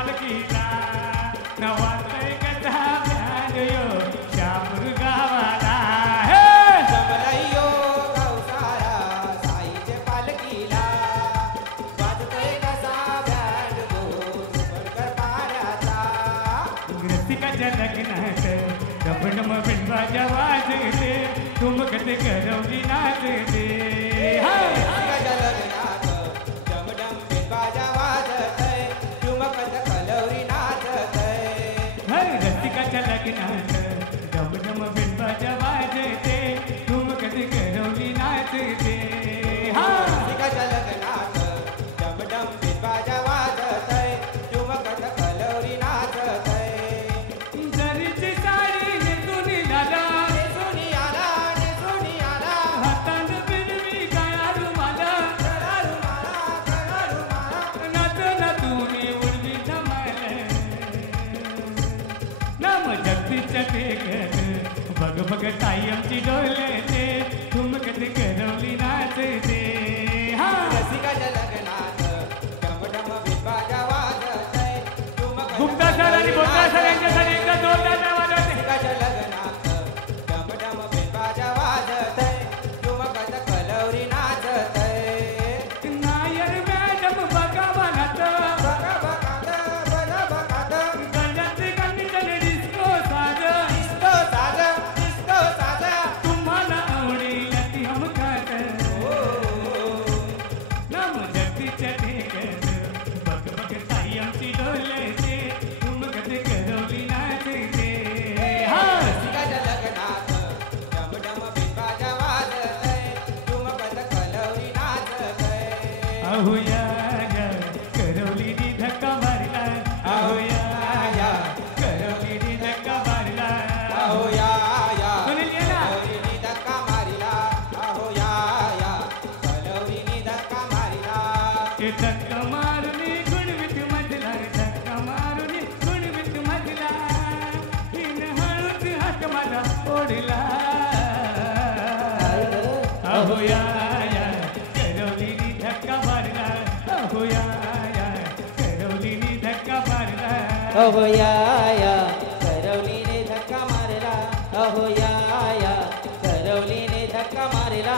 पालखीला नवातय कथा भ्यान यो शापूर गावाला जमलयो गावसारा साईच्या पालखीला वाजतोय कसा बँड गो सुपरकर पाऱ्याचा रसिकाच्या लग्नात डबडम बिनबाजा वाजते ठुमकत करवली नाचते रसिकाच्या लग्नात डमडम बिनबाजा वाजतय ठुमकत कलवरी नाचतय रसिकाच्या लग्नात डबडम बिनबाजा वाजते ठुमकत करवली नाचते रसिकाच्या लग्नात डमडम बिनबाजा वाजतय ठुमकत कलवरी नाचतय जरीची साडी नेसून आला नेसूनी आला नेसूनी आला हातान बिनवी काळा रुमाला नाच नाचूनी उडवी धमाल नाम जगदीच्या पेगत बघ बघ ताई आमची डोलते ठुमकत करवली नाचते रसिकाच्या लग्नात डमडम बिनबाजा वाजतय ठुमकत गुप्ता सर आणि बोटा सर यांच्यासाठी एकदा जोरदार टाळ्या वाजवते. रसिकाच्या लग्नात डमडम बिनबाजा वाजतय ठुमकत कलवरी नाचतय नायर मॅडम बघा म्हणत बघा बघात बघा बघात गंडाचे कंडिशन डिस्को साज दिसतो साज दिसतो साज तुम्हाला आवडेल ती हमखात नाम जगदीच्या ठेकत बघ बघ ताई आमची डोलते ठुमकत करवली नाचते रसिकाच्या लग्नात डमडम बिनबाजा वाजतय ठुमकत कलवरी नाचतय अहो या करवली धक्का मारला अहो या करवली धक्का मारला अहो या सुनील ये ना. कलवरीने धक्का मारिला अहो या कलवरीने धक्का मारिला ते धक्का मारुनी गुणवित मधला धक्का मारुनी गुणवित मधला हिन हळूच हात माझा ओढला अहो या करवलीनी धक्का मारला अहो या करवलीनी धक्का मारला अहो या करवलीने धक्का मारला अहो या करवलीने धक्का मारला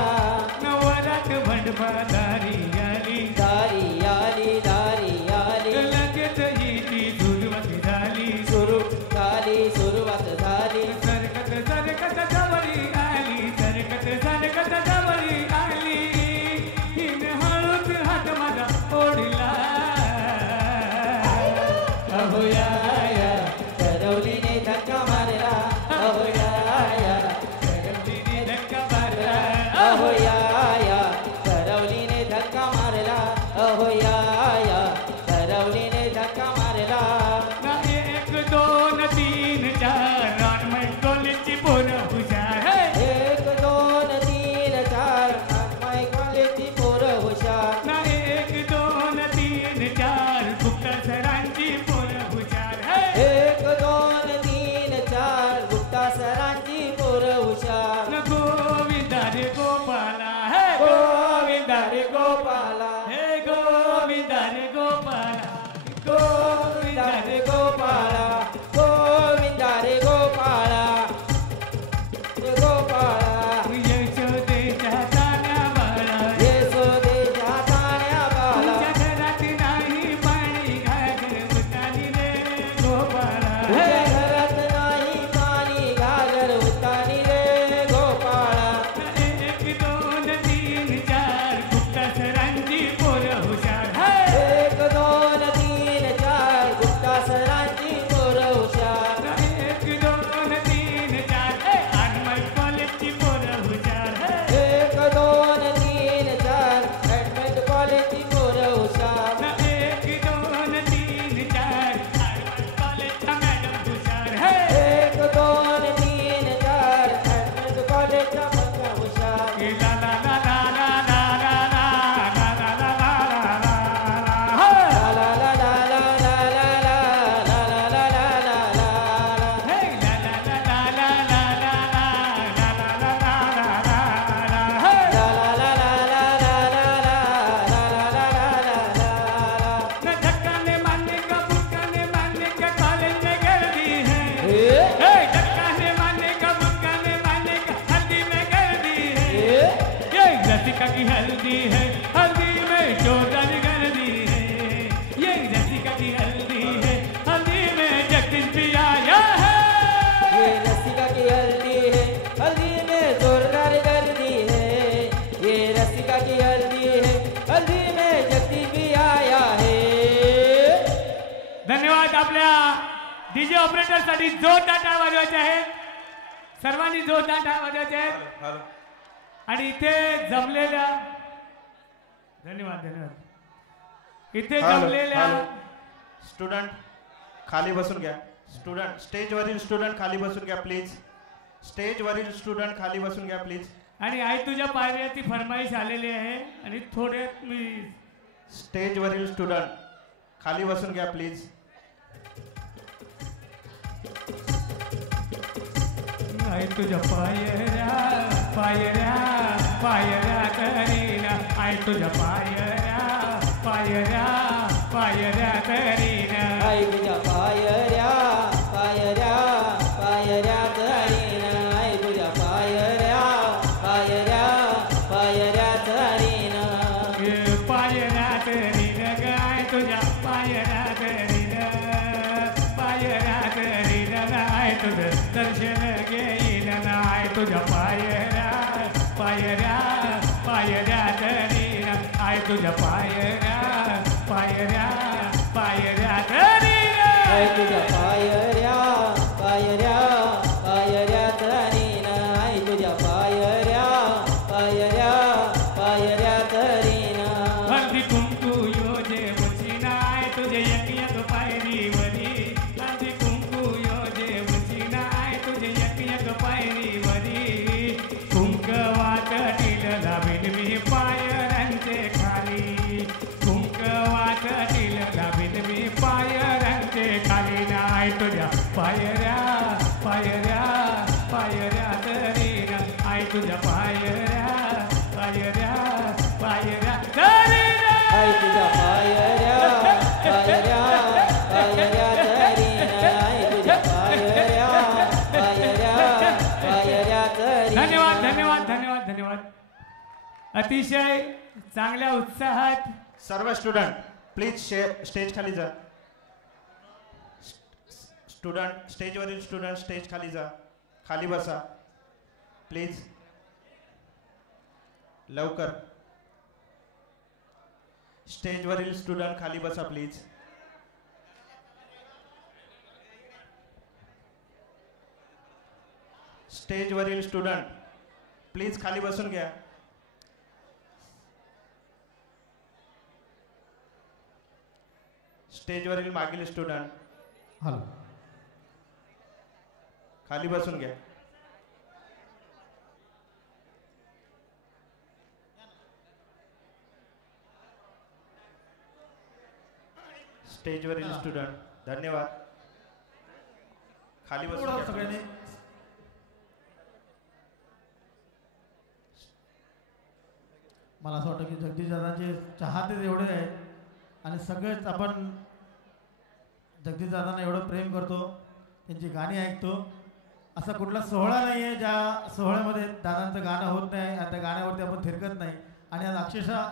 नवरात भंडभा दारी आली दारी आली दारी आली लगेच ही ती दुर्वती झाली सुरू झाली सुरुवात झाली सरकत सरकत जवळी आली सरकत सरकत जवळी आली हिन हळूच हात माझा ओढला अहो या करवलीने धक्का मारला अहो या करवलीने धक्का मारला अहो या करवलीने धक्का धन्यवाद. आपल्या डीजे ऑपरेटर साठी जोरदार टाळ वाजवायचे आहेत. सर्वांनी जोरदार टाळ वाजवायचे आहेत. आणि इथे जमलेल्या धन्यवाद धन्यवाद इथे जमलेल्या स्टुडंट खाली बसून घ्या. स्टुडंट स्टेजवरील स्टुडंट खाली बसून घ्या प्लीज. स्टेजवरील स्टुडंट खाली बसून घ्या प्लीज. आणि आई तुझ्या पायऱ्याची फरमाईश आलेली आहे आणि थोड्यात मी स्टेजवरील स्टुडंट खाली बसून घ्या प्लीज. आई तुझ्या पायऱ्या पायऱ्या पायऱ्या करीना. आई तुझ्या पायऱ्या पायऱ्या पायऱ्या करीना. आई तुझ्या पायऱ्या पायऱ्या पायऱ्या करीना. आई तुझ्या पायऱ्या पायऱ्या पायऱ्या करीना. पायऱ्या करीना ग आई तुझ्या पायऱ्या करीना. पायऱ्या करीना ग आई तुझं दर्शन घेईन ना. आई तुझ्या पायऱ्या पायऱ्या पायऱ्या करीना. आई तुझ्या पायऱ्या पायऱ्या पायऱ्या करीना. आई तुझ्या पायऱ्या पायऱ्या पायऱ्या करीना. आई तुझ्या पायऱ्या पायऱ्या पायऱ्या करीना. हल्दी कुंकू योजे मुचीना. आई तुझे एक एक पायरीवरी. हल्दी कुंकू योजे मुचीना. आई तुझे एक एक पायरीवरी. कुंकवात टिल लावीन मी पायऱ्यांचे खाली. कुंकवात टिल लावीन मी पायऱ्यांचे खाली. नाही तुझ्या पायऱ्या पायऱ्या पायऱ्या करीना. आई तुझ्या पायऱ्या पायऱ्या पायऱ्या करीना. आई तुझ्या पायऱ्या पायऱ्या पायऱ्या करीना. आई तुझ्या पायऱ्या पायऱ्या पायऱ्या करीना. धन्यवाद धन्यवाद धन्यवाद धन्यवाद. अतिशय चांगल्या उत्साहात सर्व स्टुडंट प्लीज स्टेज खाली जा. स्टुडंट स्टेजवरील स्टुडंट स्टेज खाली जा. खाली बसा प्लीज लवकर. स्टेजवरील स्टुडंट खाली बसा प्लीज. स्टेजवरील स्टुडंट प्लीज खाली बसून घ्या. स्टेजवरील मागील स्टुडंट खाली बसून घ्या. स्टेजवरील स्टुडंट धन्यवाद. खाली बसून घ्या सगळ्यांनी. मला असं वाटतं की जगदीश दादांचे चाहते एवढे आहेत आणि सगळेच आपण जगदीश दादांना एवढं प्रेम करतो, त्यांची गाणी ऐकतो. असा कुठला सोहळा नाही आहे ज्या सोहळ्यामध्ये दादांचं गाणं होत नाही आणि त्या गाण्यावरती आपण थिरकत नाही. आणि आज अक्षरशः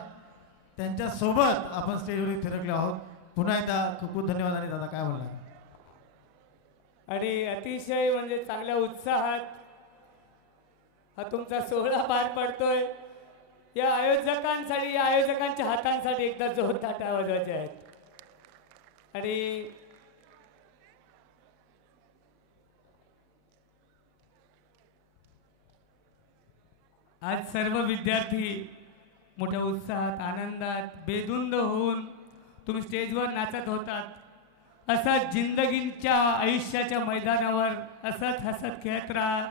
त्यांच्यासोबत आपण स्टेजवरती थिरकलो आहोत. पुन्हा एकदा खूप खूप धन्यवाद. आणि दादा काय बोलणार. आणि अतिशय म्हणजे चांगल्या उत्साहात हा तुमचा सोहळा पार पडतोय. या आयोजकांसाठी या आयोजकांच्या हातांसाठी एकदा जोरदार टाळ्या वाजवायचे आहेत. आणि आज सर्व विद्यार्थी मोठ्या उत्साहात आनंदात बेधुंद होऊन तुम्ही स्टेजवर नाचत होतात. असंच जिंदगीच्या आयुष्याच्या मैदानावर असंच हसत खेळत राहा.